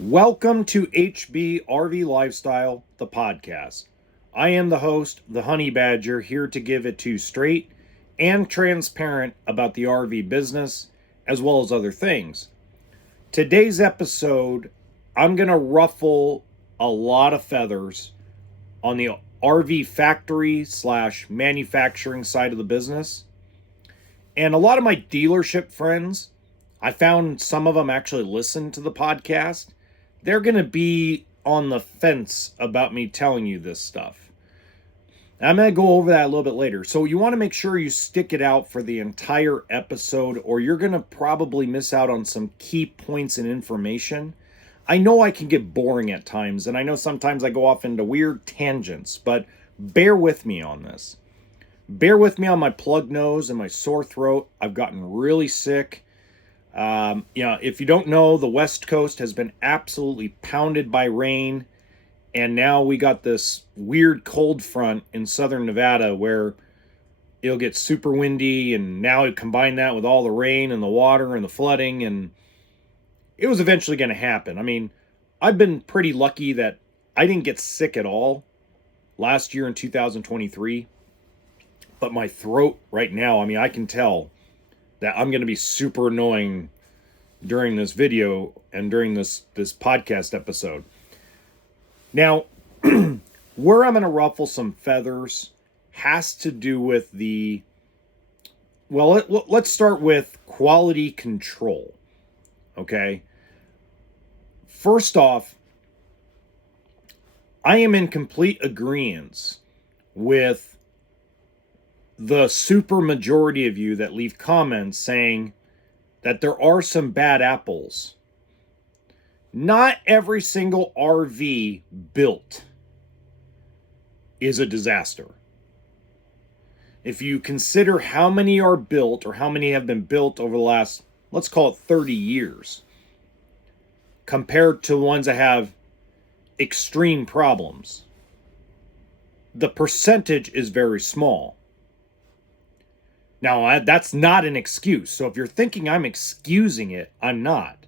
Welcome to HB RV Lifestyle, the podcast. I am the host, the Honey Badger, here to give it to you straight and transparent about the RV business as well as other things. Today's episode, I'm going to ruffle a lot of feathers on the RV factory slash manufacturing side of the business. And a lot of my dealership friends, I found some of them actually listen to the podcast. They're going to be on the fence about me telling you this stuff. I'm going to go over that a little bit later. So you want to make sure you stick it out for the entire episode, or you're going to probably miss out on some key points and information. I know I can get boring at times, and I know sometimes I go off into weird tangents, but bear with me on this. Bear with me on my plug nose and my sore throat. I've gotten really sick. If you don't know, the West Coast has been absolutely pounded by rain, and now we got this weird cold front in southern Nevada where it'll get super windy, and now you combine that with all the rain and the water and the flooding, and it was eventually going to happen. I mean, I've been pretty lucky that I didn't get sick at all last year in 2023, but my throat right now, I mean, I can tell that I'm going to be super annoying during this video and during this podcast episode. Now, where I'm going to ruffle some feathers has to do with let's start with quality control. Okay. First off, I am in complete agreement with the super majority of you that leave comments saying that there are some bad apples. Not every single RV built is a disaster. If you consider how many are built or how many have been built over the last, let's call it 30 years, compared to ones that have extreme problems, the percentage is very small. Now, that's not an excuse. So if you're thinking I'm excusing it, I'm not.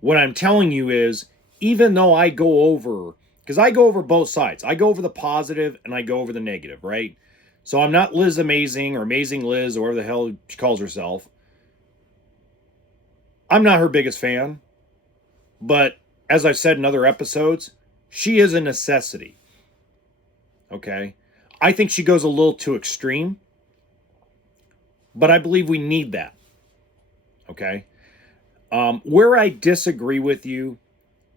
What I'm telling you is, even though I go over, because I go over both sides. I go over the positive and I go over the negative, right? So I'm not Liz Amazing or Amazing Liz or whatever the hell she calls herself. I'm not her biggest fan. But as I've said in other episodes, she is a necessity. Okay? I think she goes a little too extreme. But I believe we need that. Okay? Where I disagree with you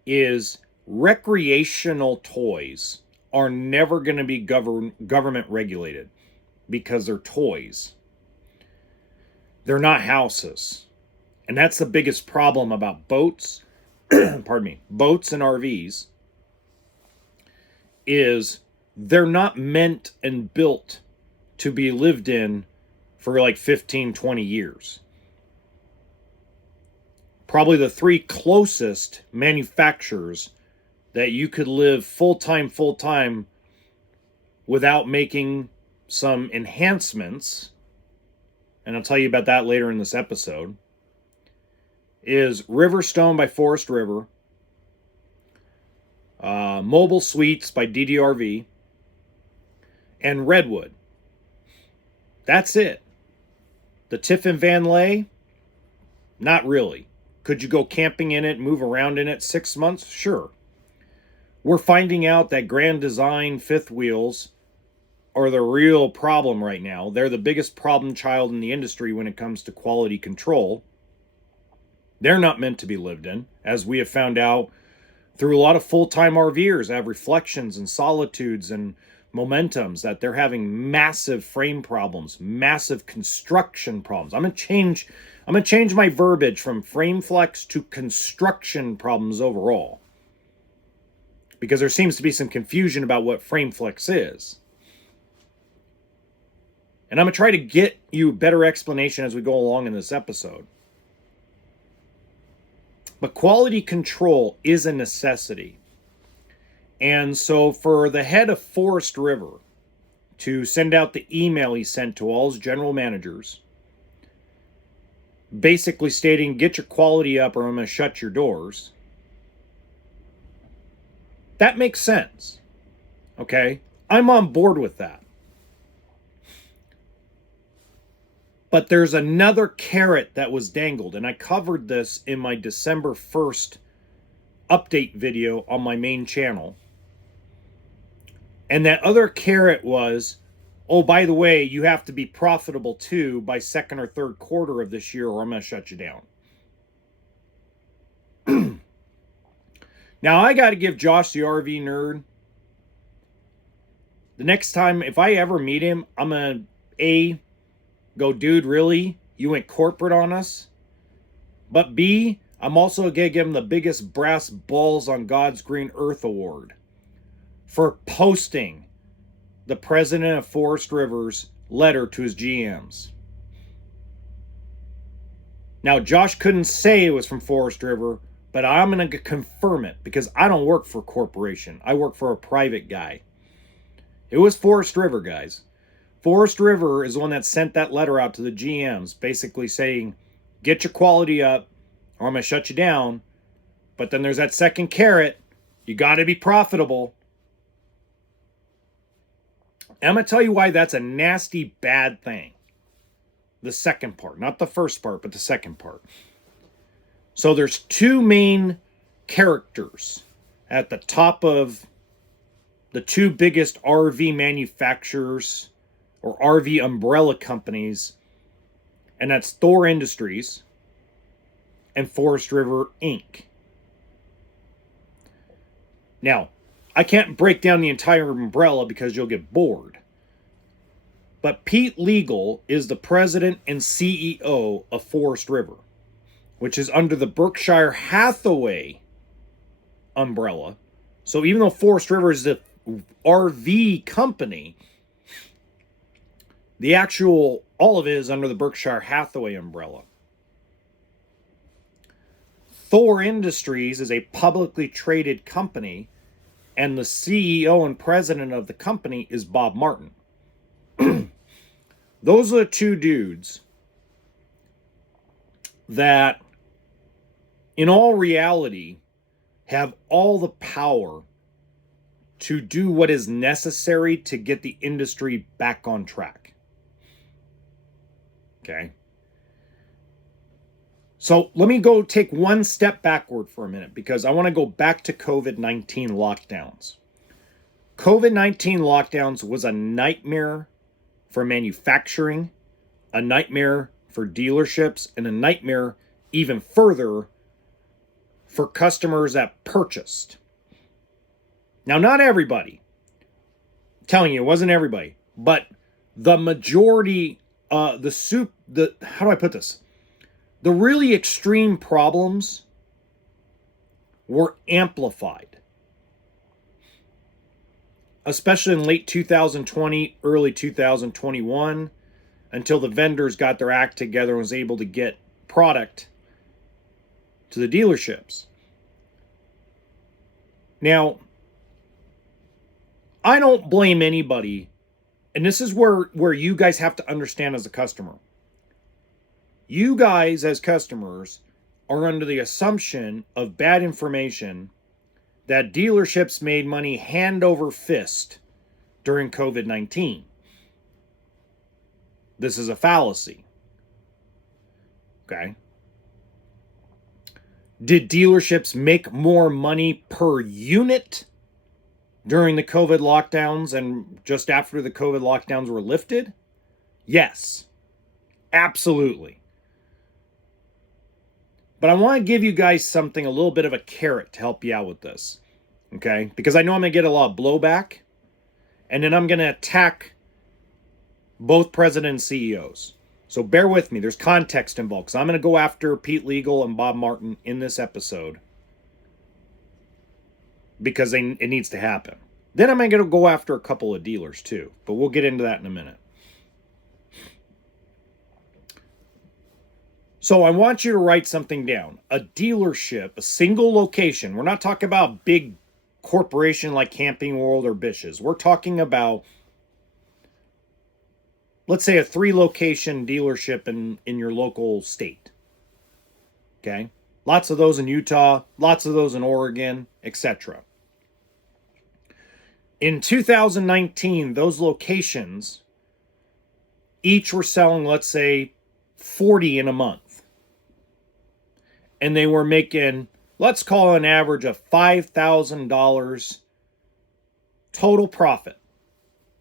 is recreational toys are never going to be government regulated because they're toys. They're not houses. And that's the biggest problem about boats, boats and RVs, is they're not meant and built to be lived in for like 15, 20 years. Probably the three closest manufacturers that you could live full-time without making some enhancements, and I'll tell you about that later in this episode, is Riverstone by Forest River, Mobile Suites by DDRV, and Redwood. That's it. The Tiffin Van Lay, not really. Could you go camping in it, move around in it 6 months? Sure. We're finding out that Grand Design fifth wheels are the real problem right now. They're the biggest problem child in the industry when it comes to quality control. They're not meant to be lived in, as we have found out through a lot of full-time RVers that have reflections and solitudes and momentums, that they're having massive frame problems, massive construction problems. I'm gonna change my verbiage from frame flex to construction problems overall, because there seems to be some confusion about what frame flex is. And I'm gonna try to get you a better explanation as we go along in this episode. But quality control is a necessity. And so for the head of Forest River to send out the email he sent to all his general managers, basically stating, get your quality up or I'm going to shut your doors, That makes sense. Okay? I'm on board with that. But there's another carrot that was dangled, and I covered this in my December 1st update video on my main channel. And that other carrot was, oh, by the way, you have to be profitable too by second or third quarter of this year, or I'm going to shut you down. Now, I got to give Josh the RV nerd. The next time, if I ever meet him, I'm going to go, dude, really? You went corporate on us? But B, I'm also going to give him the biggest brass balls on God's green earth award for posting the president of Forest River's letter to his GMs. Now, Josh couldn't say it was from Forest River, but I'm going to confirm it because I don't work for a corporation. I work for a private guy. It was Forest River, guys. Forest River is the one that sent that letter out to the GMs, basically saying, get your quality up or I'm going to shut you down. But then there's that second carrot. You got to be profitable. And I'm going to tell you why that's a nasty, bad thing. The second part, not the first part, but the second part. So there's two main characters at the top of the two biggest RV manufacturers or RV umbrella companies, and that's Thor Industries and Forest River Inc. Now, I can't break down the entire umbrella because you'll get bored. But Pete Legal is the president and CEO of Forest River, which is under the Berkshire Hathaway umbrella. So even though Forest River is the RV company, the actual, all of it is under the Berkshire Hathaway umbrella. Thor Industries is a publicly traded company, and the CEO and president of the company is Bob Martin. Those are the two dudes that, in all reality, have all the power to do what is necessary to get the industry back on track. Okay? So let me go take one step backward for a minute because I want to go back to COVID-19 lockdowns. COVID-19 lockdowns was a nightmare for manufacturing, a nightmare for dealerships, and a nightmare even further for customers that purchased. Now, not everybody. I'm telling you, it wasn't everybody, but the majority, how do I put this? The really extreme problems were amplified. Especially in late 2020, early 2021, until the vendors got their act together and was able to get product to the dealerships. Now, I don't blame anybody, and this is where you guys have to understand as a customer. You guys as customers are under the assumption of bad information that dealerships made money hand over fist during COVID-19. This is a fallacy. Okay? Did dealerships make more money per unit during the COVID lockdowns and just after the COVID lockdowns were lifted? Yes. Absolutely. But I want to give you guys something, a little bit of a carrot to help you out with this. Okay? Because I know I'm going to get a lot of blowback. And then I'm going to attack both president and CEOs. So bear with me. There's context involved. Because I'm going to go after Pete Legal and Bob Martin in this episode. Because it needs to happen. Then I'm going to go after a couple of dealers too. But we'll get into that in a minute. So I want you to write something down. A dealership, a single location. We're not talking about a big corporation like Camping World or Bish's. We're talking about, let's say, a 3-location dealership in your local state. Okay? Lots of those in Utah, lots of those in Oregon, etc. In 2019, those locations each were selling, let's say, 40 in a month. And they were making, let's call it an average of $5,000 total profit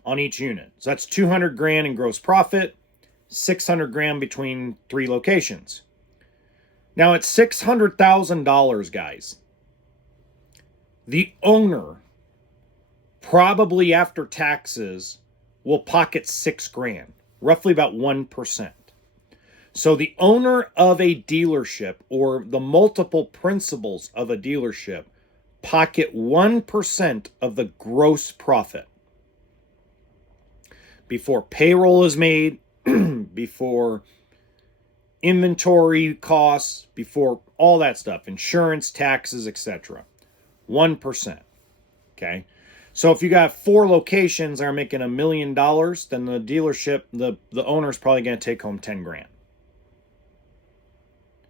on each unit. So that's 200 grand in gross profit, 600 grand between 3 locations. Now at $600,000, guys, the owner, probably after taxes, will pocket 6 grand, roughly about 1%. So the owner of a dealership, or the multiple principals of a dealership, pocket 1% of the gross profit before payroll is made, before inventory costs, before all that stuff, insurance, taxes, etc. 1%. Okay. So if you got 4 locations that are making $1 million, then the dealership, the owner is probably going to take home 10 grand.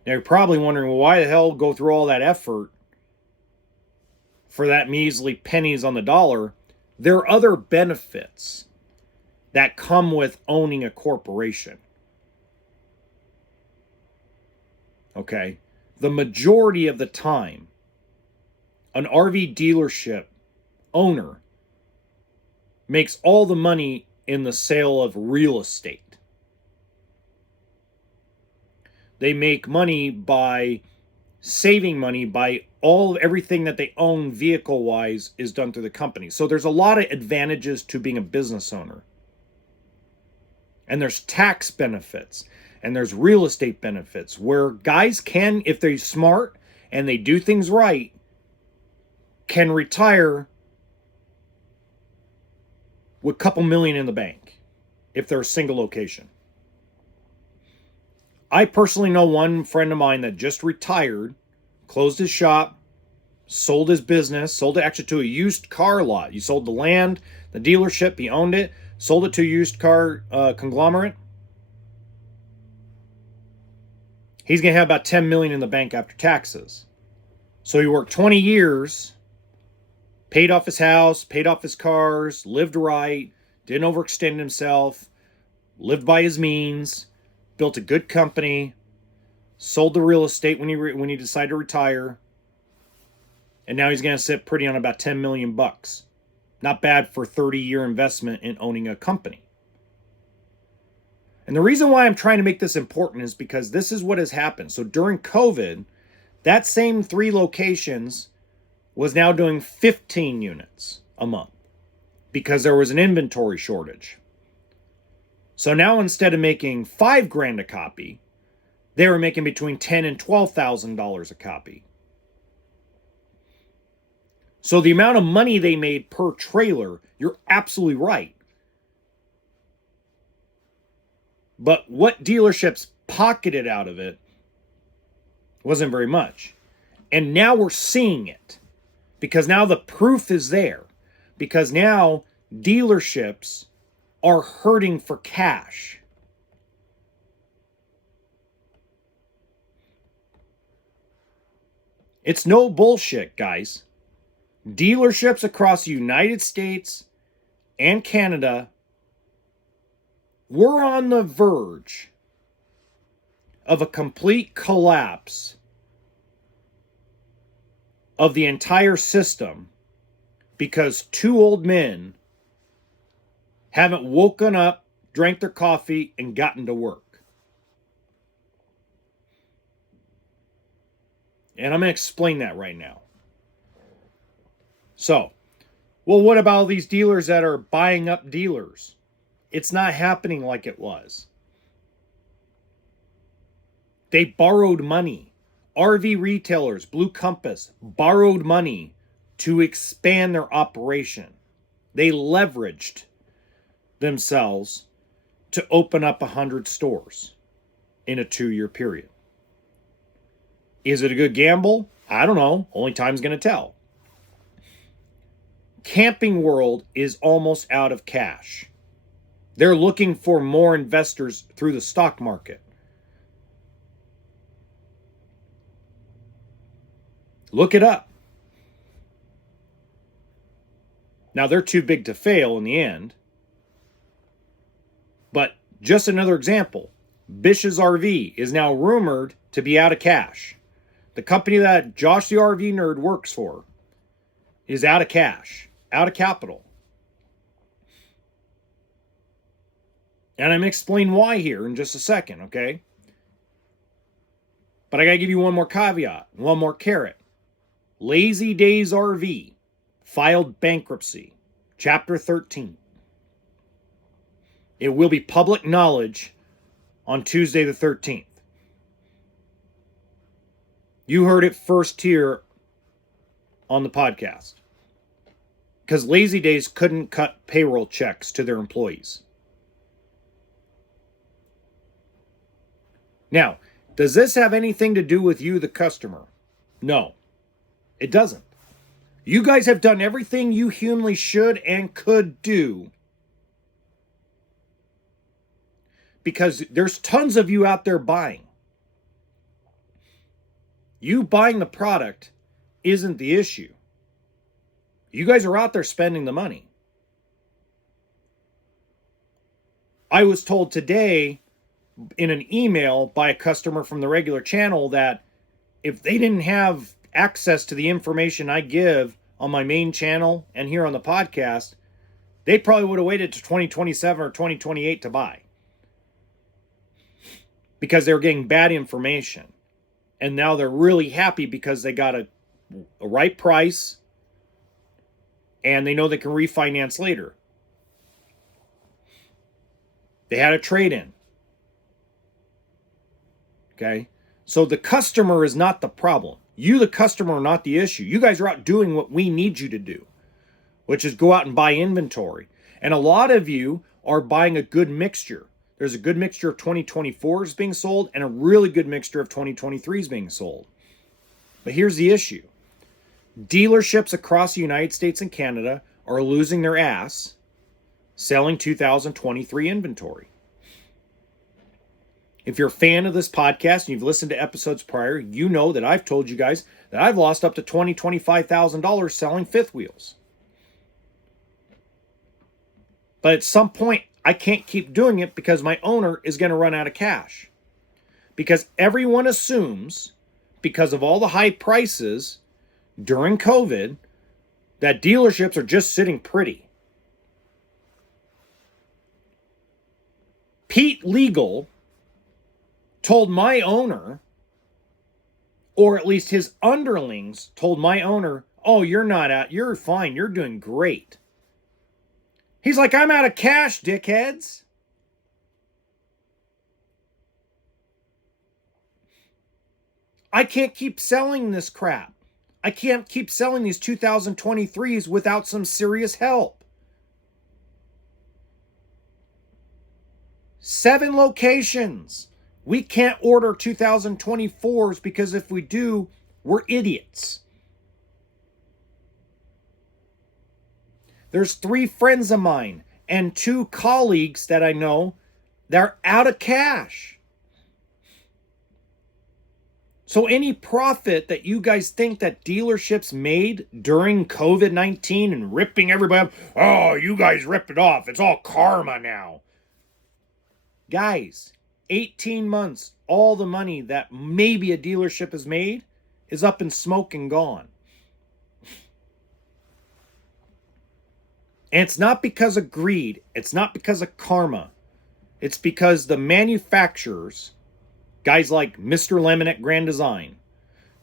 Now you're probably wondering, well, why the hell go through all that effort for that measly pennies on the dollar? There are other benefits that come with owning a corporation. Okay? The majority of the time, an RV dealership owner makes all the money in the sale of real estate. They make money by saving money by everything that they own vehicle wise is done through the company. So there's a lot of advantages to being a business owner. And there's tax benefits and there's real estate benefits where guys can, if they're smart and they do things right, can retire with a couple million in the bank if they're a single location. I personally know one friend of mine that just retired, closed his shop, sold his business, sold it actually to a used car lot. He sold the land, the dealership, he owned it, sold it to a used car conglomerate. He's going to have about 10 million in the bank after taxes. So he worked 20 years, paid off his house, paid off his cars, lived right, didn't overextend himself, lived by his means, built a good company, sold the real estate when he decided to retire, and now he's going to sit pretty on about 10 million bucks. Not bad for a 30-year investment in owning a company. And the reason why I'm trying to make this important is because this is what has happened. So during COVID, that same 3 locations was now doing 15 units a month because there was an inventory shortage. So now instead of making 5 grand a copy, they were making between $10,000 and $12,000 a copy. So the amount of money they made per trailer, you're absolutely right. But what dealerships pocketed out of it wasn't very much. And now we're seeing it because now the proof is there. Because now dealerships are hurting for cash. It's no bullshit, guys. Dealerships across the United States and Canada were on the verge of a complete collapse of the entire system because 2 old men haven't woken up, drank their coffee, and gotten to work. And I'm going to explain that right now. So, well, what about all these dealers that are buying up dealers? It's not happening like it was. They borrowed money. RV retailers, Blue Compass, borrowed money to expand their operation. They leveraged themselves to open up 100 stores in a 2-year period. Is it a good gamble? I don't know. Only time's going to tell. Camping World is almost out of cash. They're looking for more investors through the stock market. Look it up. Now, they're too big to fail in the end. But just another example, Bish's RV is now rumored to be out of cash. The company that Josh the RV Nerd works for is out of cash, out of capital. And I'm going to explain why here in just a second, okay? But I got to give you one more caveat, one more carrot. Lazy Days RV filed bankruptcy, Chapter 13. It will be public knowledge on Tuesday the 13th. You heard it first here on the podcast. Because Lazy Days couldn't cut payroll checks to their employees. Now, does this have anything to do with you, the customer? No, it doesn't. You guys have done everything you humanly should and could do. Because there's tons of you out there buying. You buying the product isn't the issue. You guys are out there spending the money. I was told today in an email by a customer from the regular channel that if they didn't have access to the information I give on my main channel and here on the podcast, they probably would have waited to 2027 or 2028 to buy. Because they were getting bad information. And now they're really happy because they got a right price and they know they can refinance later. They had a trade-in. Okay? So the customer is not the problem. You, the customer, are not the issue. You guys are out doing what we need you to do, which is go out and buy inventory. And a lot of you are buying a good mixture. There's a good mixture of 2024s being sold and a really good mixture of 2023s being sold. But here's the issue. Dealerships across the United States and Canada are losing their ass selling 2023 inventory. If you're a fan of this podcast and you've listened to episodes prior, you know that I've told you guys that I've lost up to $20,000, $25,000 selling fifth wheels. But at some point, I can't keep doing it because my owner is going to run out of cash. Because everyone assumes, because of all the high prices during COVID, that dealerships are just sitting pretty. Pete Legal told my owner, or at least his underlings told my owner, oh, you're not out, you're fine, you're doing great. He's like, I'm out of cash, dickheads. I can't keep selling this crap. I can't keep selling these 2023s without some serious help. 7 locations. We can't order 2024s because if we do, we're idiots. There's 3 friends of mine and 2 colleagues that I know that are out of cash. So any profit that you guys think that dealerships made during COVID-19 and ripping everybody up, oh, you guys ripped it off. It's all karma now. Guys, 18 months, all the money that maybe a dealership has made is up in smoke and gone. And it's not because of greed. It's not because of karma. It's because the manufacturers, guys like Mr. Lemon at Grand Design,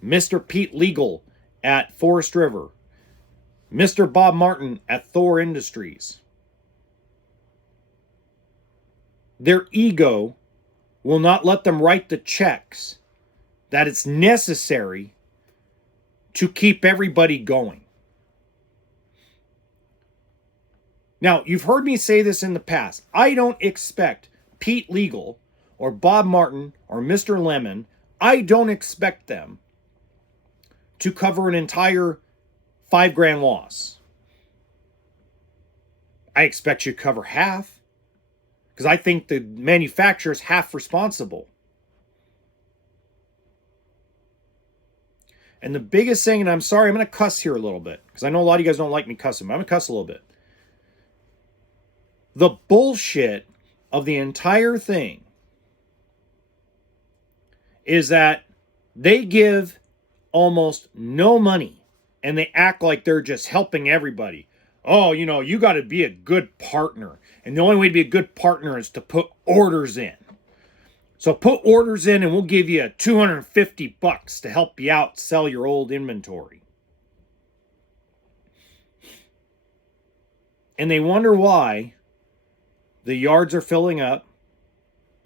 Mr. Pete Legal at Forest River, Mr. Bob Martin at Thor Industries, their ego will not let them write the checks that it's necessary to keep everybody going. Now, you've heard me say this in the past. I don't expect Pete Legal or Bob Martin or Mr. Lemon, I don't expect them to cover an entire $5,000 loss. I expect you to cover half because I think the manufacturer's half responsible. And the biggest thing, and I'm sorry, I'm going to cuss here a little bit because I know a lot of you guys don't like me cussing, but I'm going to cuss a little bit. The bullshit of the entire thing is that they give almost no money and they act like they're just helping everybody. Oh, you got to be a good partner. And the only way to be a good partner is to put orders in. So put orders in and we'll give you $250 to help you out sell your old inventory. And they wonder why the yards are filling up.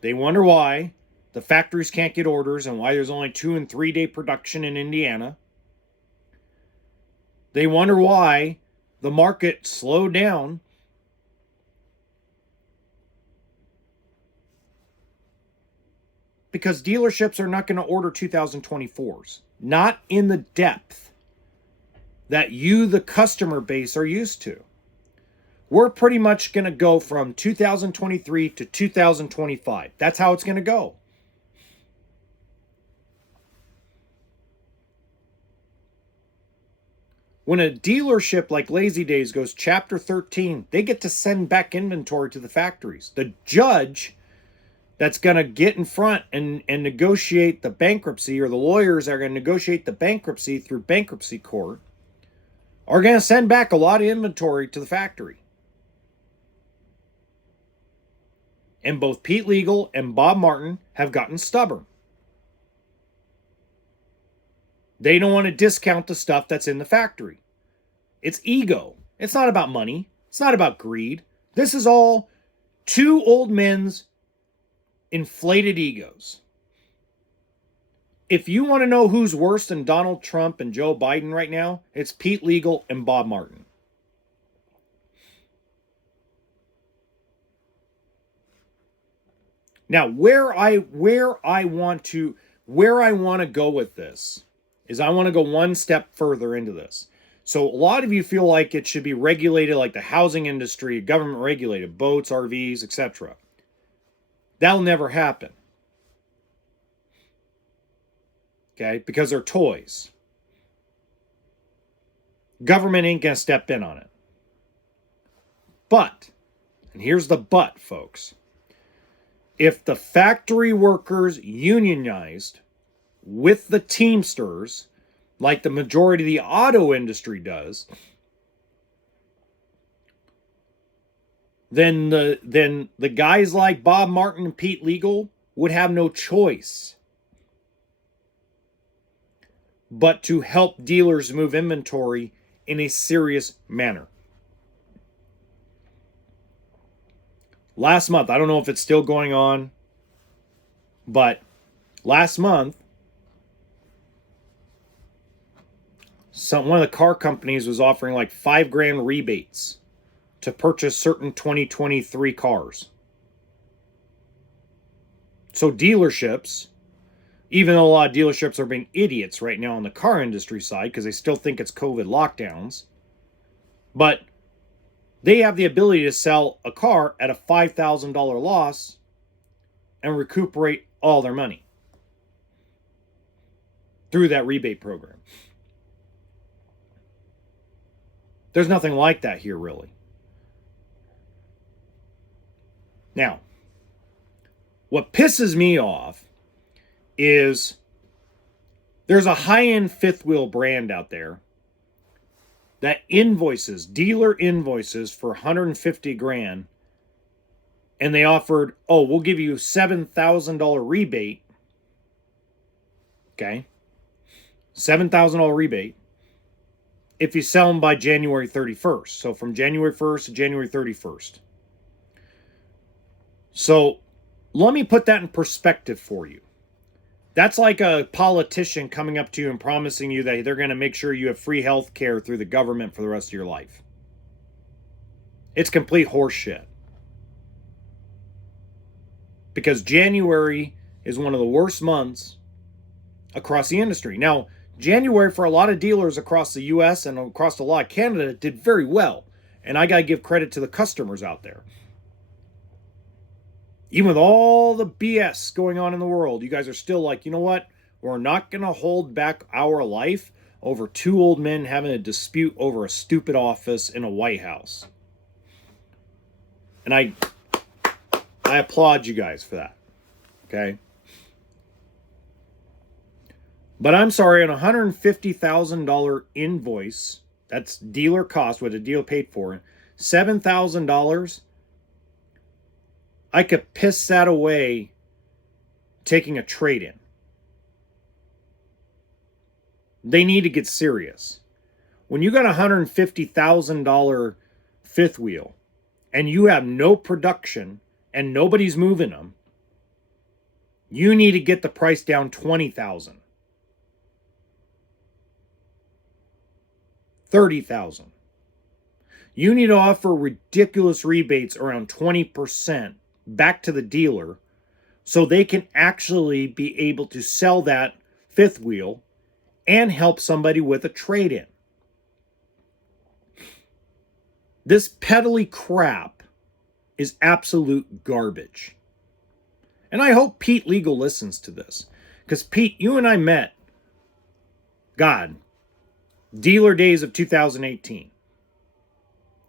They wonder why the factories can't get orders and why there's only 2 and 3 day production in Indiana. They wonder why the market slowed down. Because dealerships are not going to order 2024s. Not in the depth that you, the customer base, are used to. We're pretty much going to go from 2023 to 2025. That's how it's going to go. When a dealership like Lazy Days goes Chapter 13, they get to send back inventory to the factories. The judge that's going to get in front and negotiate the bankruptcy, or the lawyers that are going to negotiate the bankruptcy through bankruptcy court, are going to send back a lot of inventory to the factory. And both Pete Legal and Bob Martin have gotten stubborn. They don't want to discount the stuff that's in the factory. It's ego. It's not about money. It's not about greed. This is all two old men's inflated egos. If you want to know who's worse than Donald Trump and Joe Biden right now, it's Pete Legal and Bob Martin. Now, where I want to go with this is I want to go one step further into this. So a lot of you feel like it should be regulated like the housing industry, government regulated, boats, RVs, etc. That'll never happen. Okay? Because they're toys. Government ain't going to step in on it. But, and here's the but, folks. If the factory workers unionized with the Teamsters, like the majority of the auto industry does, then the guys like Bob Martin and Pete Legal would have no choice but to help dealers move inventory in a serious manner. Last month, I don't know if it's still going on, but last month, one of the car companies was offering like $5,000 rebates to purchase certain 2023 cars. So dealerships, even though a lot of dealerships are being idiots right now on the car industry side because they still think it's COVID lockdowns, but they have the ability to sell a car at a $5,000 loss and recuperate all their money through that rebate program. There's nothing like that here, really. Now, what pisses me off is there's a high-end fifth wheel brand out there that invoices, dealer invoices for $150,000, and they offered, we'll give you $7,000 rebate. Okay? $7,000 rebate if you sell them by January 31st. So from January 1st to January 31st. So let me put that in perspective for you. That's like a politician coming up to you and promising you that they're going to make sure you have free health care through the government for the rest of your life. It's complete horseshit. Because January is one of the worst months across the industry. Now, January for a lot of dealers across the U.S. and across a lot of Canada did very well. And I got to give credit to the customers out there. Even with all the BS going on in the world, you guys are still like, you know what? We're not going to hold back our life over two old men having a dispute over a stupid office in a White House. And I applaud you guys for that. Okay? But I'm sorry, on a $150,000 invoice, that's dealer cost, what a dealer paid for, $7,000, I could piss that away taking a trade-in. They need to get serious. When you got a $150,000 fifth wheel and you have no production and nobody's moving them, you need to get the price down $20,000. $30,000. You need to offer ridiculous rebates around 20% back to the dealer so they can actually be able to sell that fifth wheel and help somebody with a trade-in. This peddly crap is absolute garbage. And I hope Pete Legal listens to this. Because Pete, you and I met, God, dealer days of 2018.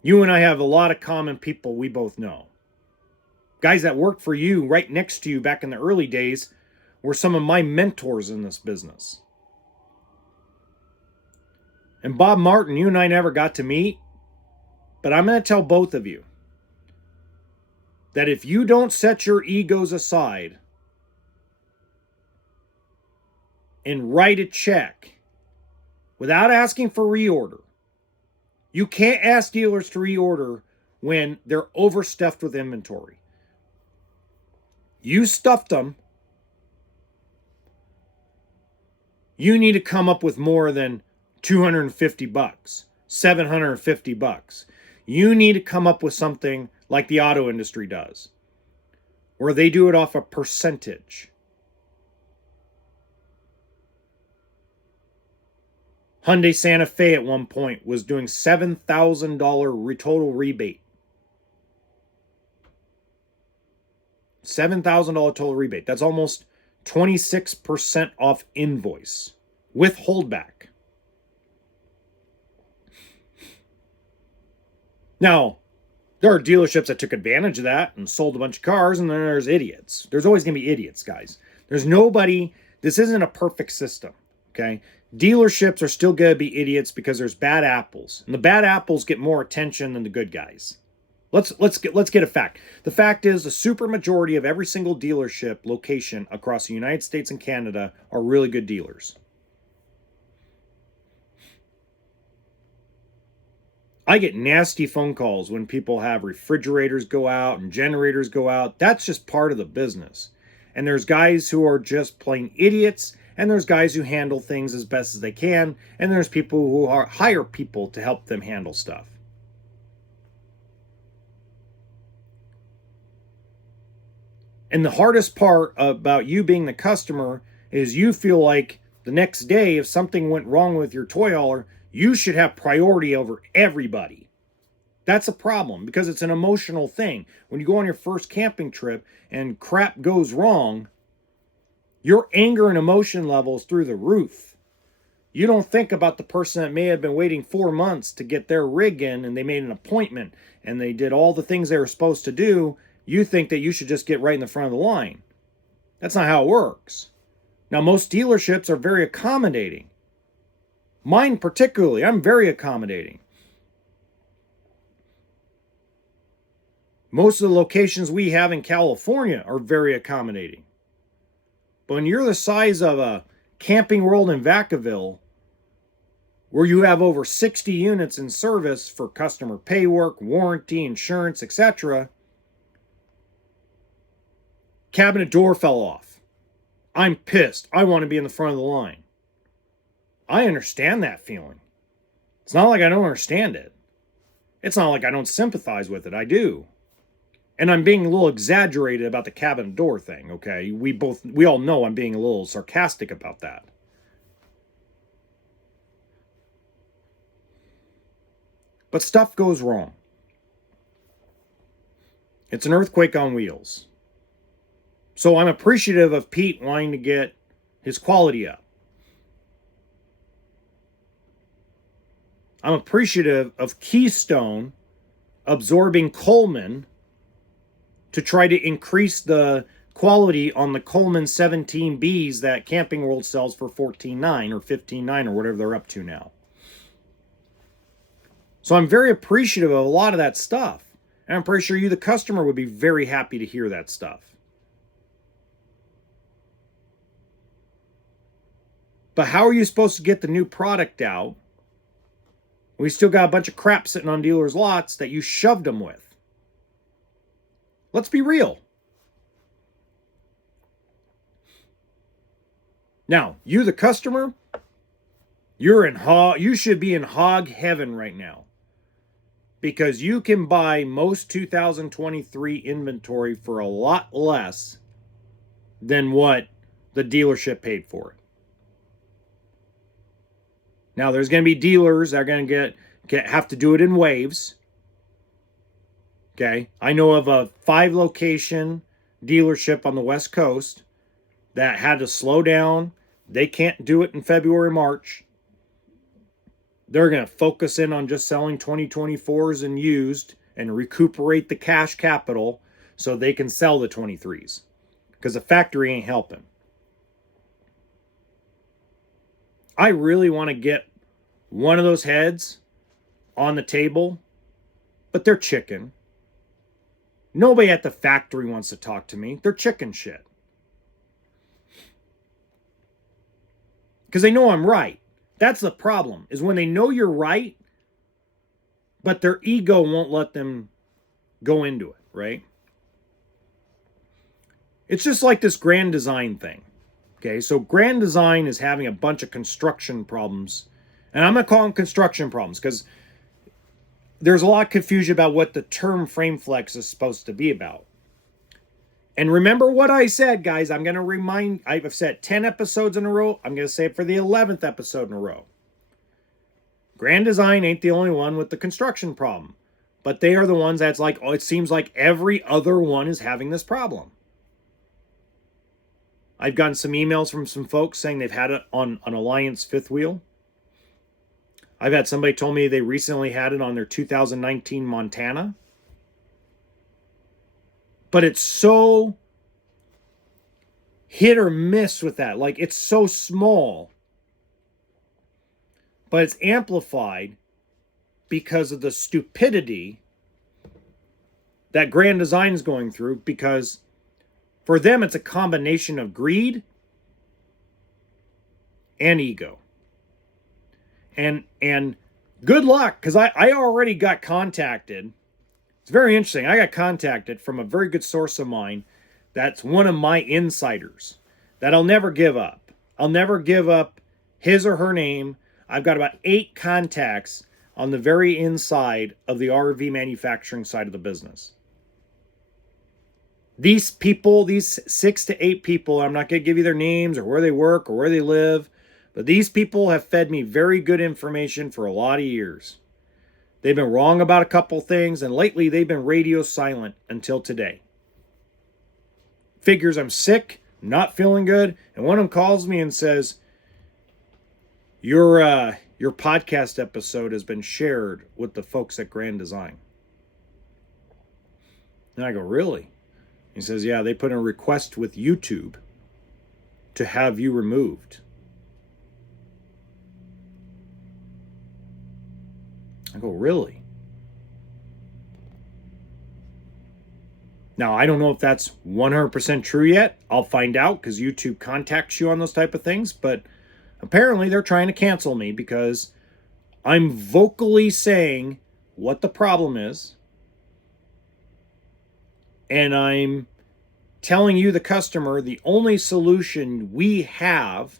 You and I have a lot of common people we both know. Guys that worked for you right next to you back in the early days were some of my mentors in this business. And Bob Martin, you and I never got to meet, but I'm going to tell both of you that if you don't set your egos aside and write a check without asking for reorder, you can't ask dealers to reorder when they're overstuffed with inventory. You stuffed them. You need to come up with more than $250, $750. You need to come up with something like the auto industry does, where they do it off a percentage. Hyundai Santa Fe at one point was doing $7,000 total rebate. $7,000 total rebate. That's almost 26% off invoice with holdback. Now, there are dealerships that took advantage of that and sold a bunch of cars, and then there's idiots. There's always going to be idiots, guys. There's nobody, this isn't a perfect system, okay? Dealerships are still going to be idiots because there's bad apples. And the bad apples get more attention than the good guys. Let's get a fact. The fact is the super majority of every single dealership location across the United States and Canada are really good dealers. I get nasty phone calls when people have refrigerators go out and generators go out. That's just part of the business. And there's guys who are just plain idiots, and there's guys who handle things as best as they can, and there's people who hire people to help them handle stuff. And the hardest part about you being the customer is you feel like the next day, if something went wrong with your toy hauler, you should have priority over everybody. That's a problem because it's an emotional thing. When you go on your first camping trip and crap goes wrong, your anger and emotion levels through the roof. You don't think about the person that may have been waiting 4 months to get their rig in, and they made an appointment and they did all the things they were supposed to do. You think that you should just get right in the front of the line. That's not how it works. Now, most dealerships are very accommodating. Mine particularly, I'm very accommodating. Most of the locations we have in California are very accommodating. But when you're the size of a Camping World in Vacaville, where you have over 60 units in service for customer pay work, warranty, insurance, etc., cabinet door fell off. I'm pissed. I want to be in the front of the line. I understand that feeling. It's not like I don't understand it. It's not like I don't sympathize with it. I do. And I'm being a little exaggerated about the cabinet door thing, okay? We all know I'm being a little sarcastic about that. But stuff goes wrong. It's an earthquake on wheels. So I'm appreciative of Pete wanting to get his quality up. I'm appreciative of Keystone absorbing Coleman to try to increase the quality on the Coleman 17Bs that Camping World sells for $14.9 or $15.9 or whatever they're up to now. So I'm very appreciative of a lot of that stuff. And I'm pretty sure you, the customer, would be very happy to hear that stuff. But how are you supposed to get the new product out? We still got a bunch of crap sitting on dealers' lots that you shoved them with. Let's be real. Now, you, the customer, you should be in hog heaven right now. Because you can buy most 2023 inventory for a lot less than what the dealership paid for it. Now, there's going to be dealers that are going to have to do it in waves. Okay, I know of a 5-location dealership on the West Coast that had to slow down. They can't do it in February, March. They're going to focus in on just selling 2024s and used and recuperate the cash capital so they can sell the 23s. Because the factory ain't helping. I really want to get one of those heads on the table, but they're chicken. Nobody at the factory wants to talk to me. They're chicken shit. Because they know I'm right. That's the problem, is when they know you're right, but their ego won't let them go into it, right? It's just like this Grand Design thing. Okay, so Grand Design is having a bunch of construction problems. And I'm going to call them construction problems because there's a lot of confusion about what the term frame flex is supposed to be about. And remember what I said, guys. I'm going to remind, I've said 10 episodes in a row. I'm going to say it for the 11th episode in a row. Grand Design ain't the only one with the construction problem. But they are the ones that's like, oh, it seems like every other one is having this problem. I've gotten some emails from some folks saying they've had it on an Alliance fifth wheel. I've had somebody told me they recently had it on their 2019 Montana. But it's so hit or miss with that. Like, it's so small. But it's amplified because of the stupidity that Grand Design is going through. Because for them, it's a combination of greed and ego. And good luck, because I already got contacted. It's very interesting. I got contacted from a very good source of mine that's one of my insiders that I'll never give up. I'll never give up his or her name. I've got about 8 contacts on the very inside of the RV manufacturing side of the business. These people, these 6 to 8 people, I'm not going to give you their names or where they work or where they live, but these people have fed me very good information for a lot of years. They've been wrong about a couple things, and lately they've been radio silent until today. Figures I'm sick, not feeling good, and one of them calls me and says, your podcast episode has been shared with the folks at Grand Design. And I go, really? He says, yeah, they put in a request with YouTube to have you removed. I go, really? Now, I don't know if that's 100% true yet. I'll find out because YouTube contacts you on those type of things. But apparently they're trying to cancel me because I'm vocally saying what the problem is. And I'm telling you, the customer, the only solution we have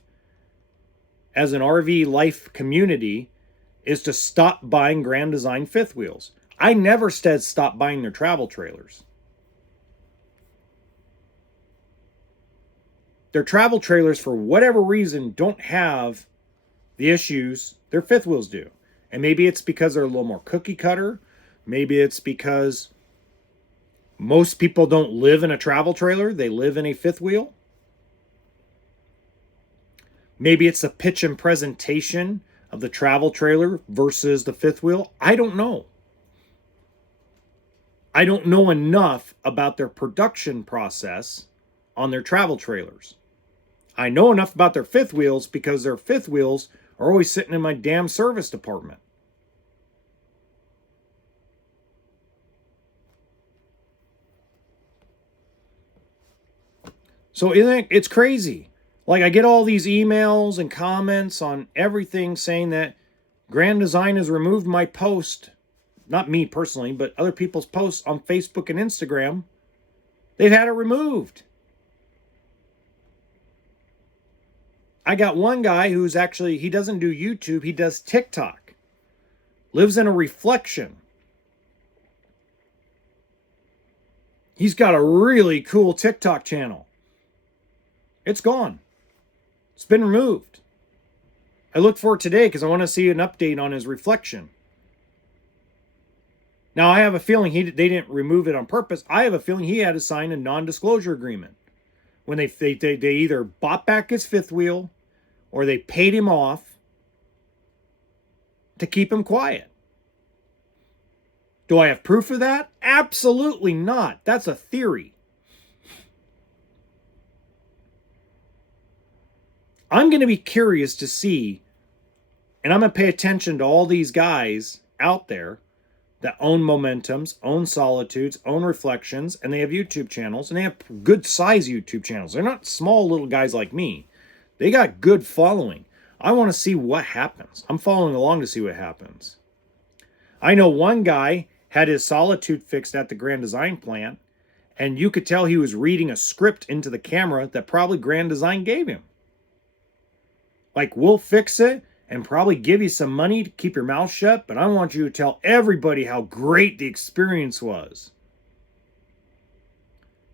as an RV life community is to stop buying Grand Design fifth wheels. I never said stop buying their travel trailers. Their travel trailers, for whatever reason, don't have the issues their fifth wheels do. And maybe it's because they're a little more cookie cutter. Maybe it's because most people don't live in a travel trailer. They live in a fifth wheel. Maybe it's the pitch and presentation of the travel trailer versus the fifth wheel. I don't know. I don't know enough about their production process on their travel trailers. I know enough about their fifth wheels because their fifth wheels are always sitting in my damn service department. So it's crazy. Like, I get all these emails and comments on everything saying that Grand Design has removed my post. Not me personally, but other people's posts on Facebook and Instagram. They've had it removed. I got one guy who's actually, he doesn't do YouTube, he does TikTok. Lives in a reflection. He's got a really cool TikTok channel. It's gone. It's been removed. I looked for it today because I want to see an update on his reflection. Now, I have a feeling they didn't remove it on purpose. I have a feeling he had to sign a non-disclosure agreement when they either bought back his fifth wheel or they paid him off to keep him quiet. Do I have proof of that? Absolutely not. That's a theory. I'm going to be curious to see, and I'm going to pay attention to all these guys out there that own Momentums, own Solitudes, own Reflections, and they have YouTube channels, and they have good size YouTube channels. They're not small little guys like me. They got good following. I want to see what happens. I'm following along to see what happens. I know one guy had his Solitude fixed at the Grand Design plant, and you could tell he was reading a script into the camera that probably Grand Design gave him. Like, we'll fix it and probably give you some money to keep your mouth shut, but I want you to tell everybody how great the experience was.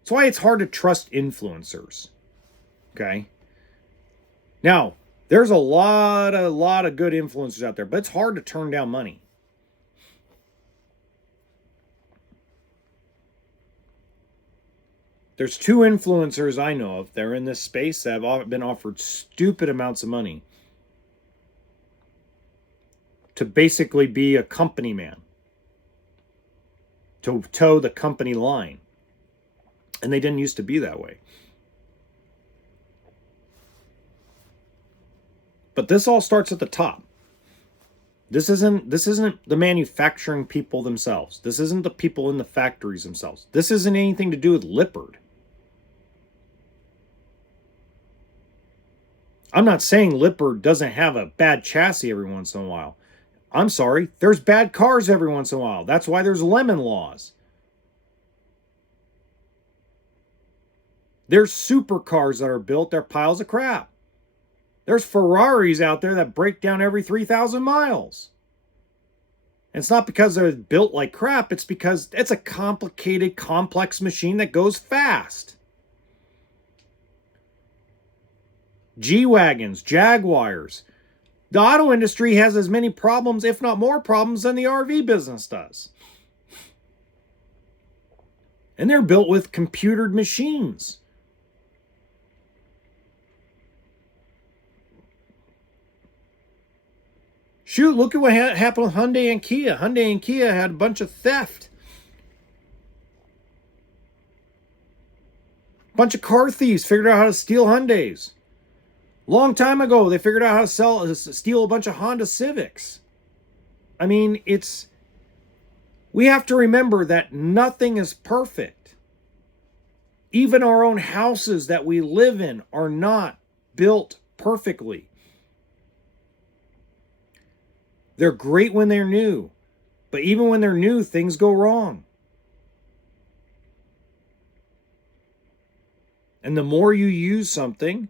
That's why it's hard to trust influencers. Okay? Now, there's a lot of good influencers out there, but it's hard to turn down money. There's two influencers I know of that are in this space that have been offered stupid amounts of money to basically be a company man, to toe the company line. And they didn't used to be that way. But this all starts at the top. This isn't the manufacturing people themselves. This isn't the people in the factories themselves. This isn't anything to do with Lippard. I'm not saying Lippard doesn't have a bad chassis every once in a while. I'm sorry, there's bad cars every once in a while. That's why there's lemon laws. There's supercars that are built, they're piles of crap. There's Ferraris out there that break down every 3,000 miles. And it's not because they're built like crap, it's because it's a complicated, complex machine that goes fast. G-Wagons, Jaguars. The auto industry has as many problems, if not more problems, than the RV business does. And they're built with computered machines. Shoot, look at what happened with Hyundai and Kia. Hyundai and Kia had a bunch of theft. A bunch of car thieves figured out how to steal Hyundais. Long time ago, they figured out how to steal a bunch of Honda Civics. I mean, we have to remember that nothing is perfect. Even our own houses that we live in are not built perfectly. They're great when they're new, but even when they're new, things go wrong. And the more you use something,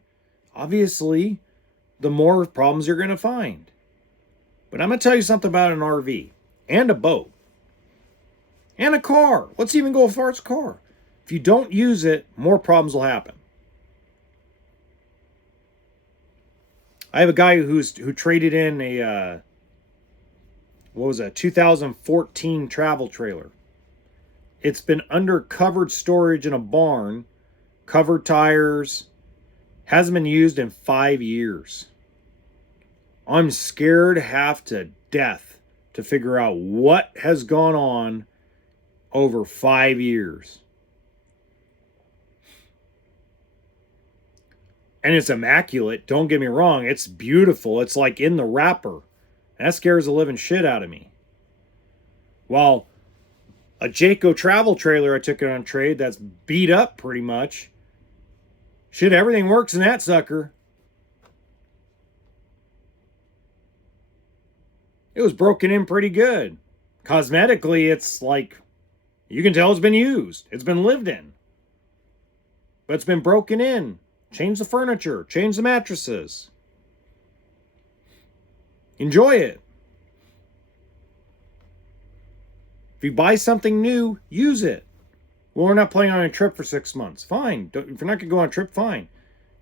obviously, the more problems you're going to find. But I'm going to tell you something about an RV and a boat and a car. Let's even go as far as a car. If you don't use it, more problems will happen. I have a guy who traded in a 2014 travel trailer. It's been under covered storage in a barn, covered tires, Hasn't been used in 5 years. I'm scared half to death to figure out what has gone on over 5 years. And it's immaculate. Don't get me wrong. It's beautiful. It's like in the wrapper. That scares the living shit out of me. While a Jayco travel trailer I took it on trade that's beat up pretty much. Shit, everything works in that sucker. It was broken in pretty good. Cosmetically, it's like, you can tell it's been used. It's been lived in. But it's been broken in. Change the furniture. Change the mattresses. Enjoy it. If you buy something new, use it. Well, we're not planning on a trip for 6 months. Fine. If you're not going to go on a trip, fine.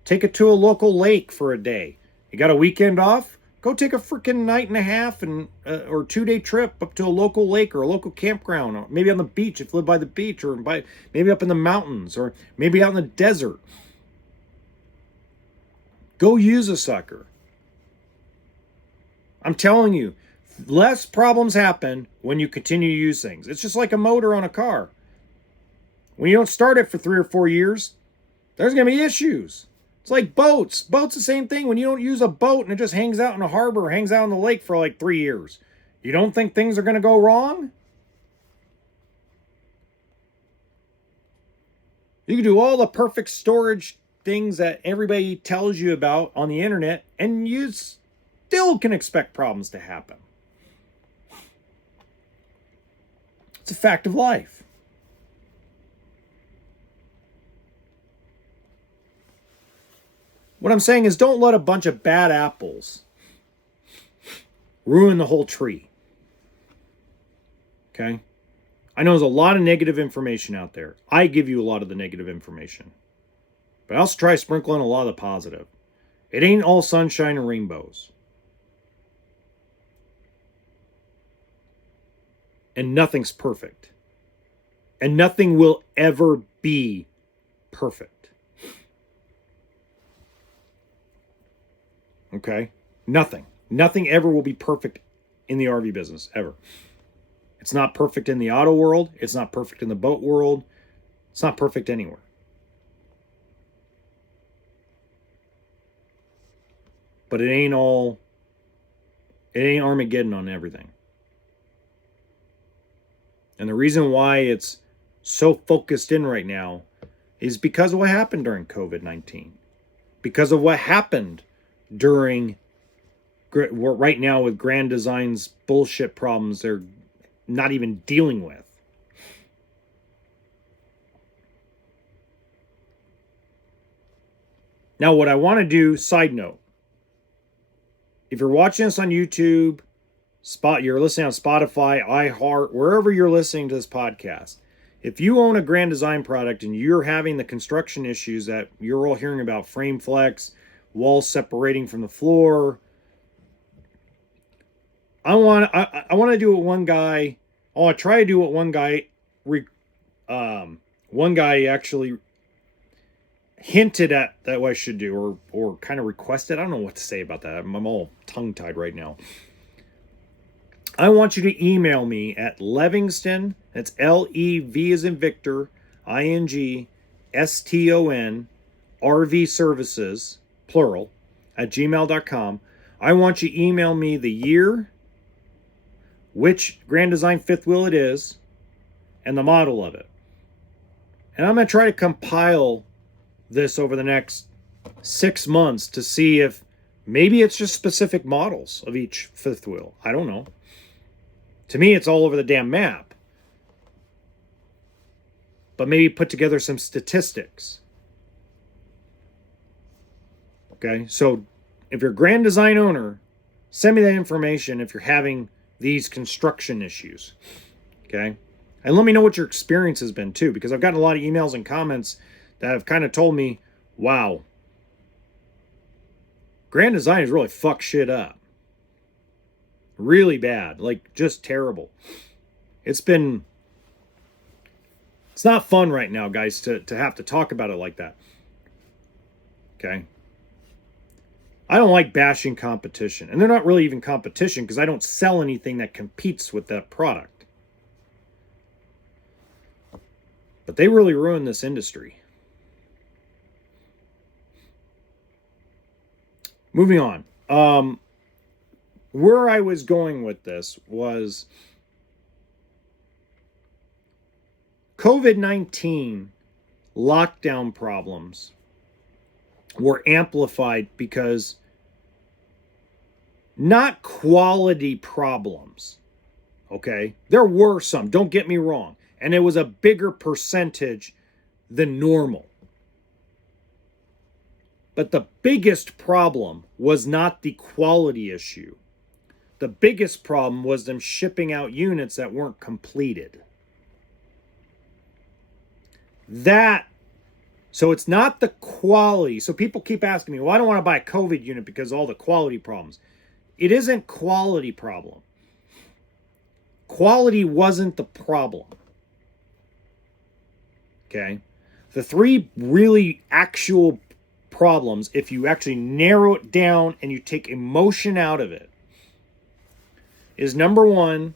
Take it to a local lake for a day. You got a weekend off? Go take a freaking night and a half or 2-day trip up to a local lake or a local campground, or maybe on the beach if you live by the beach, or maybe up in the mountains, or maybe out in the desert. Go use a sucker. I'm telling you, less problems happen when you continue to use things. It's just like a motor on a car. When you don't start it for 3 or 4 years, there's going to be issues. It's like boats. Boats the same thing. When you don't use a boat and it just hangs out in a harbor, hangs out in the lake for like 3 years, you don't think things are going to go wrong? You can do all the perfect storage things that everybody tells you about on the internet, and you still can expect problems to happen. It's a fact of life. What I'm saying is, don't let a bunch of bad apples ruin the whole tree. Okay? I know there's a lot of negative information out there. I give you a lot of the negative information. But I also try sprinkling a lot of the positive. It ain't all sunshine and rainbows. And nothing's perfect. And nothing will ever be perfect. Okay? Nothing. Nothing ever will be perfect in the RV business, ever. It's not perfect in the auto world. It's not perfect in the boat world. It's not perfect anywhere. But it ain't Armageddon on everything. And the reason why it's so focused in right now is because of what happened during COVID-19. Because of what happened during, right now, with Grand Design's bullshit problems they're not even dealing with. Now, what I want to do, side note, if you're watching this on YouTube, you're listening on Spotify, iHeart, wherever you're listening to this podcast, if you own a Grand Design product and you're having the construction issues that you're all hearing about, frame flex, walls separating from the floor, I want to do what one guy. I try to do what one guy. One guy actually hinted at that what I should do, or kind of requested. I don't know what to say about that. I'm all tongue-tied right now. I want you to email me at Levingston. That's LEV as in Victor, INGSTON, RV Services, plural, at gmail.com. I want you to email me the year, which Grand Design fifth wheel it is, and the model of it. And I'm going to try to compile this over the next 6 months to see if maybe it's just specific models of each fifth wheel. I don't know. To me, it's all over the damn map. But maybe put together some statistics. Okay, so if you're a Grand Design owner, send me that information if you're having these construction issues. Okay, and let me know what your experience has been too, because I've gotten a lot of emails and comments that have kind of told me, wow, Grand Design has really fucked shit up. Really bad, like just terrible. It's not fun right now, guys, to have to talk about it like that. Okay, I don't like bashing competition. And they're not really even competition because I don't sell anything that competes with that product. But they really ruined this industry. Moving on. Where I was going with this was COVID-19 lockdown problems were amplified because not quality problems, okay? There were some, don't get me wrong, and it was a bigger percentage than normal. But the biggest problem was not the quality issue. The biggest problem was them shipping out units that weren't completed. So it's not the quality. So people keep asking me, well, I don't want to buy a COVID unit because of all the quality problems. It isn't quality problem. Quality wasn't the problem. Okay? The three really actual problems, if you actually narrow it down and you take emotion out of it, is number one,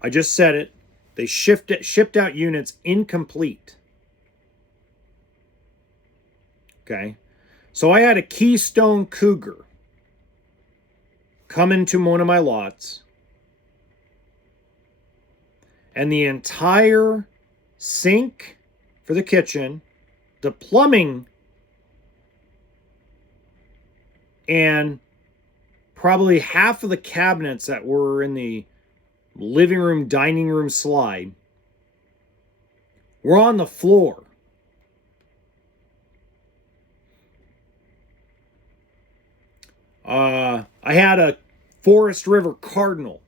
I just said it, they shipped out units incomplete. Okay? So I had a Keystone Cougar come into one of my lots, and the entire sink for the kitchen, the plumbing, and probably half of the cabinets that were in the living room, dining room slide were on the floor. I had a Forest River Cardinal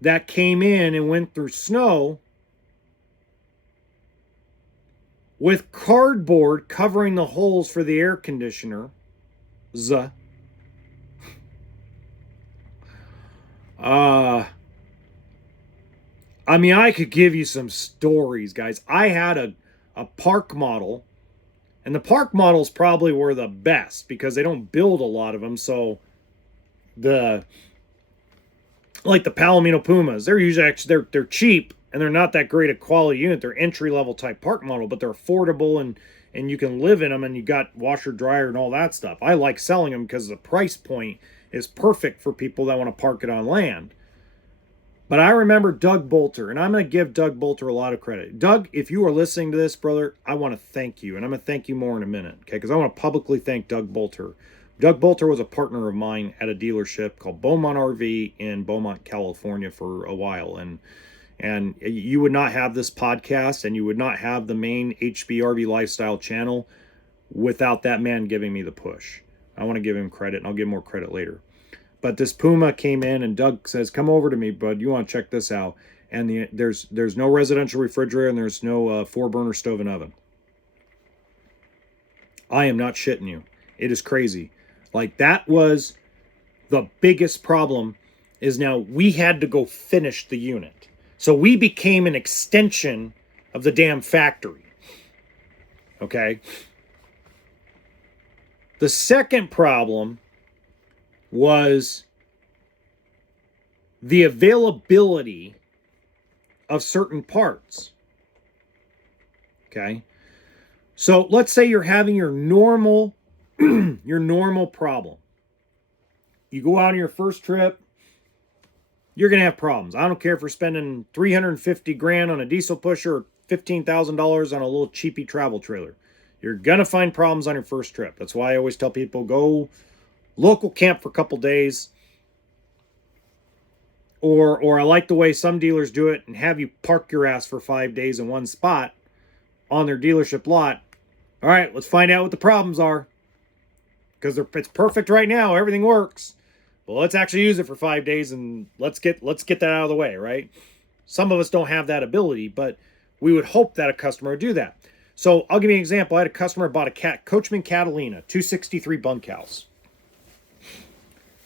that came in and went through snow with cardboard covering the holes for the air conditioner. I mean, I could give you some stories, guys. I had a park model, and the park models probably were the best because they don't build a lot of them. So like the Palomino Pumas, they're usually actually they're cheap and they're not that great a quality unit. They're entry level type park model, but they're affordable and you can live in them, and you got washer dryer and all that stuff. I like selling them because the price point is perfect for people that want to park it on land. But I remember Doug Bolter, and I'm going to give Doug Bolter a lot of credit. Doug, if you are listening to this, brother, I want to thank you, and I'm going to thank you more in a minute, okay? Because I want to publicly thank Doug Bolter. Doug Bolter was a partner of mine at a dealership called Beaumont RV in Beaumont, California for a while, and you would not have this podcast, and you would not have the main HBRV Lifestyle channel without that man giving me the push. I want to give him credit, and I'll give more credit later. But this Puma came in, and Doug says, "Come over to me, bud. You want to check this out?" And there's no residential refrigerator, and there's no 4-burner stove and oven. I am not shitting you. It is crazy. Like, that was the biggest problem. Is now we had to go finish the unit, so we became an extension of the damn factory. Okay. The second problem was the availability of certain parts. Okay? So let's say you're having your normal problem. You go out on your first trip, you're going to have problems. I don't care if you're spending $350,000 on a diesel pusher or $15,000 on a little cheapy travel trailer. You're going to find problems on your first trip. That's why I always tell people, go local camp for a couple days, or I like the way some dealers do it and have you park your ass for 5 days in one spot on their dealership lot. All right, let's find out what the problems are, because it's perfect right now. Everything works. Well, let's actually use it for 5 days and let's get that out of the way, right? Some of us don't have that ability, but we would hope that a customer would do that. So I'll give you an example. I had a customer bought a Coachman Catalina 263 bunkhouse.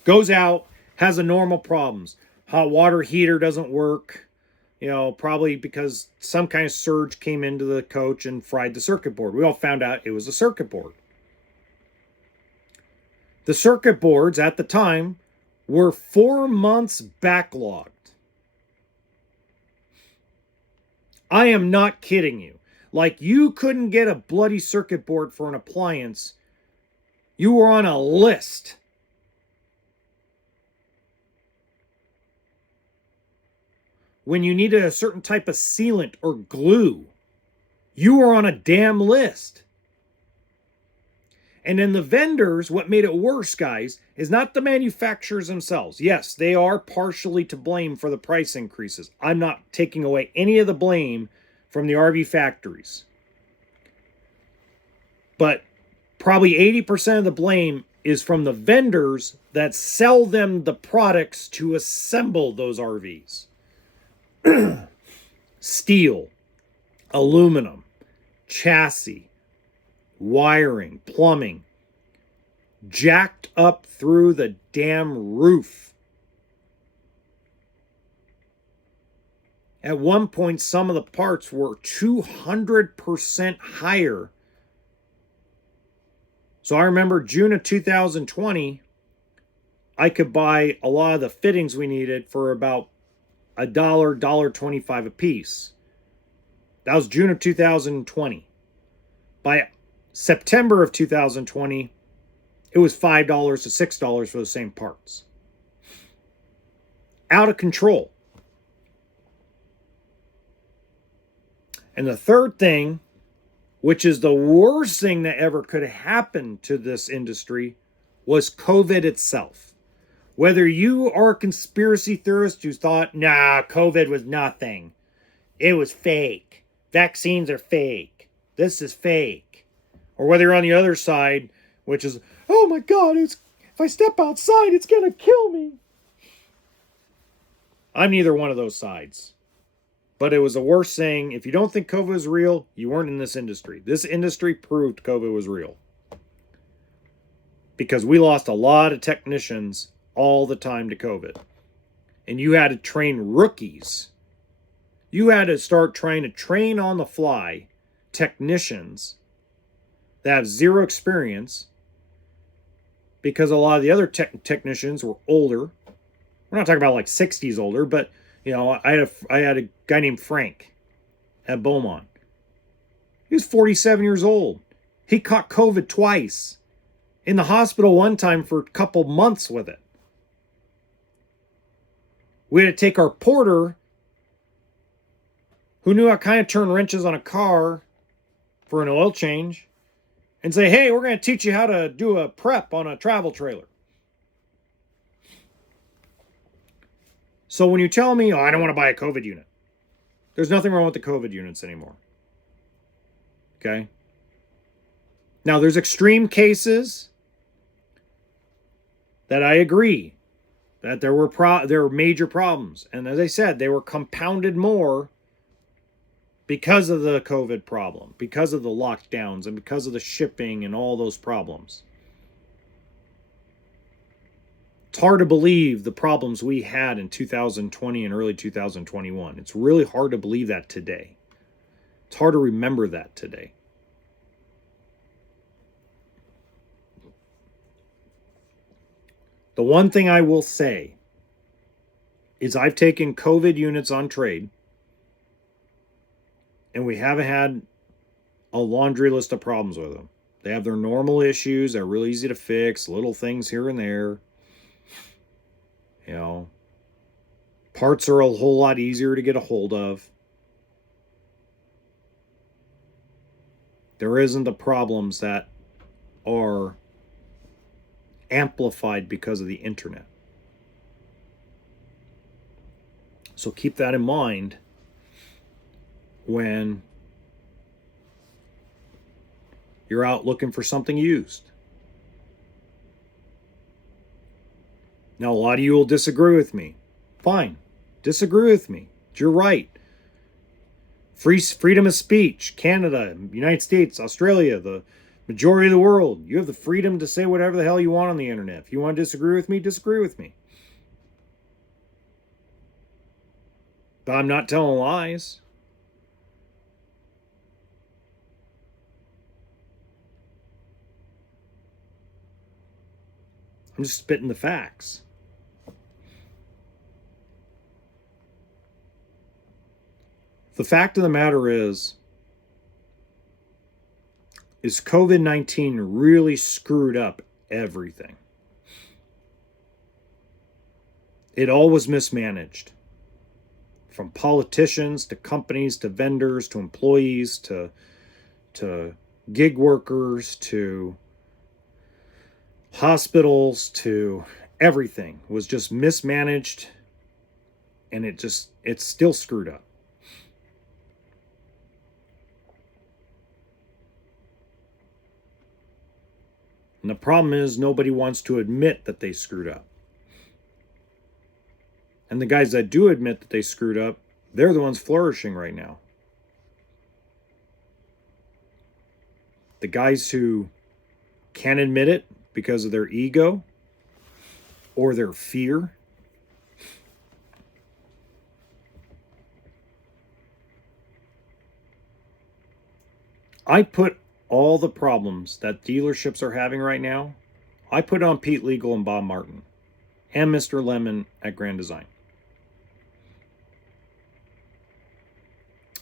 Goes out, has the normal problems. Hot water heater doesn't work, probably because some kind of surge came into the coach and fried the circuit board. We all found out it was a circuit board. The circuit boards at the time were 4 months backlogged. I am not kidding you. Like, you couldn't get a bloody circuit board for an appliance. You were on a list. When you needed a certain type of sealant or glue, you were on a damn list. And then the vendors, what made it worse, guys, is not the manufacturers themselves. Yes, they are partially to blame for the price increases. I'm not taking away any of the blame from the RV factories. But probably 80% of the blame is from the vendors that sell them the products to assemble those RVs. Steel, aluminum, chassis, wiring, plumbing, jacked up through the damn roof. At one point, some of the parts were 200% higher. So I remember June of 2020, I could buy a lot of the fittings we needed for about $1, $1.25 a piece. That was June of 2020. By September of 2020, it was $5 to $6 for the same parts. Out of control. And the third thing, which is the worst thing that ever could have happened to this industry, was COVID itself. Whether you are a conspiracy theorist who thought, nah, COVID was nothing. It was fake. Vaccines are fake. This is fake. Or whether you're on the other side, which is, oh my God, if I step outside, it's going to kill me. I'm neither one of those sides. But it was the worst thing. If you don't think COVID is real, you weren't in this industry. This industry proved COVID was real. Because we lost a lot of technicians all the time to COVID. And you had to train rookies. You had to start trying to train on the fly technicians that have zero experience, because a lot of the other technicians were older. We're not talking about like 60s older, but you know, I had a guy named Frank at Beaumont. He was 47 years old. He caught COVID twice. In the hospital one time for a couple months with it. We had to take our porter, who knew how to kind of turn wrenches on a car for an oil change, and say, hey, we're going to teach you how to do a prep on a travel trailer. So when you tell me, oh, I don't want to buy a COVID unit, there's nothing wrong with the COVID units anymore. Okay? Now, there's extreme cases that I agree that there were major problems. And as I said, they were compounded more because of the COVID problem, because of the lockdowns, and because of the shipping and all those problems. It's hard to believe the problems we had in 2020 and early 2021. It's really hard to believe that today. It's hard to remember that today. The one thing I will say is I've taken COVID units on trade, and we haven't had a laundry list of problems with them. They have their normal issues. They're really easy to fix, little things here and there. You know, parts are a whole lot easier to get a hold of. There isn't the problems that are amplified because of the internet. So keep that in mind when you're out looking for something used. Now, a lot of you will disagree with me. Fine. Disagree with me. You're right. Freedom of speech. Canada, United States, Australia, the majority of the world. You have the freedom to say whatever the hell you want on the internet. If you want to disagree with me, disagree with me. But I'm not telling lies. I'm just spitting the facts. The fact of the matter is COVID-19 really screwed up everything. It all was mismanaged. From politicians to companies to vendors to employees to gig workers to hospitals to everything was just mismanaged, and it's still screwed up. And the problem is nobody wants to admit that they screwed up. And the guys that do admit that they screwed up, they're the ones flourishing right now. The guys who can't admit it because of their ego or their fear, I put all the problems that dealerships are having right now, I put on Pete Legal and Bob Martin and Mr. Lemon at Grand Design.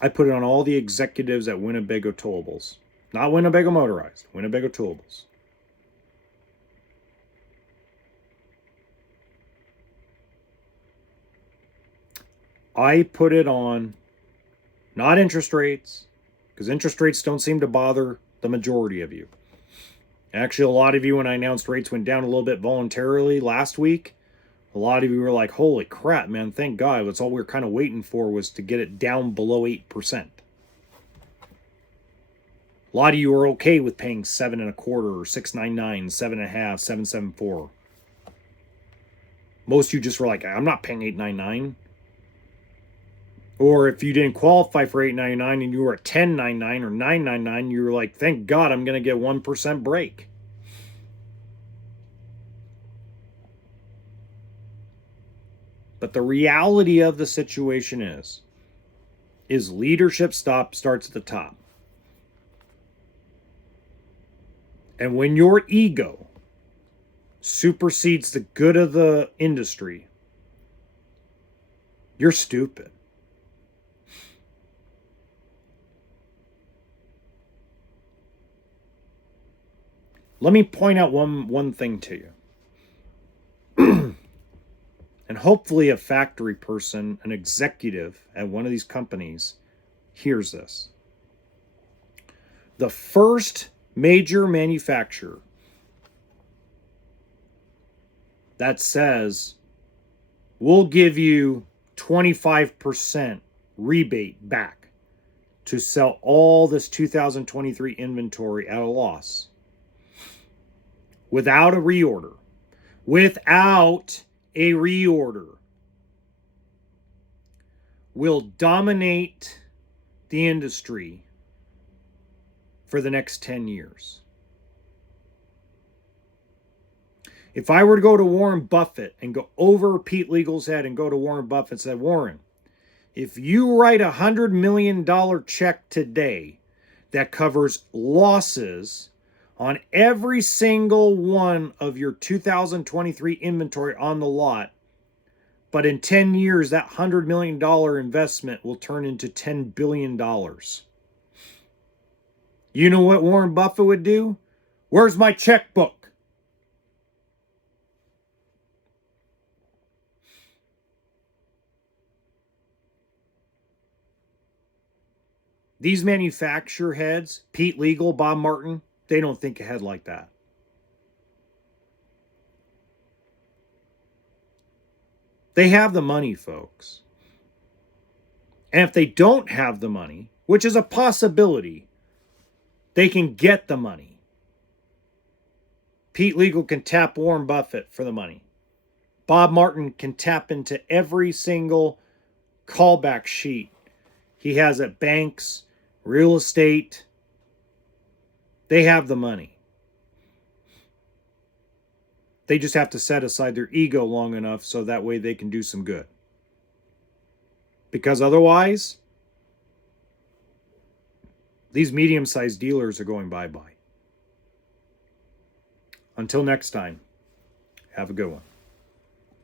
I put it on all the executives at Winnebago Towables. Not Winnebago Motorized, Winnebago Towables. I put it on not interest rates, because interest rates don't seem to bother the majority of you. Actually, a lot of you, when I announced rates went down a little bit voluntarily last week, a lot of you were like, holy crap, man, thank God. That's all we were kind of waiting for, was to get it down below 8%. A lot of you are okay with paying 7.25% or 6.99, 7.5%, 7.74%. Most of you just were like, I'm not paying 8.99. Or if you didn't qualify for 8.99 and you were at 10.99 or 9.99, you were like, thank God I'm going to get 1% break. But the reality of the situation is leadership starts at the top. And when your ego supersedes the good of the industry, you're stupid. Let me point out one thing to you. And hopefully a factory person, an executive at one of these companies hears this. The first major manufacturer that says, we'll give you 25% rebate back to sell all this 2023 inventory at a loss, without a reorder, will dominate the industry for the next 10 years. If I were to go to Warren Buffett and go over Pete Legal's head and go to Warren Buffett and say, Warren, if you write $100 million check today that covers losses on every single one of your 2023 inventory on the lot, but in 10 years, that $100 million investment will turn into $10 billion. You know what Warren Buffett would do? Where's my checkbook? These manufacturer heads, Pete Legal, Bob Martin, they don't think ahead like that. They have the money, folks. And if they don't have the money, which is a possibility, they can get the money. Pete Legal can tap Warren Buffett for the money. Bob Martin can tap into every single callback sheet he has at banks, real estate. They have the money. They just have to set aside their ego long enough so that way they can do some good. Because otherwise, these medium-sized dealers are going bye-bye. Until next time, Have a good one.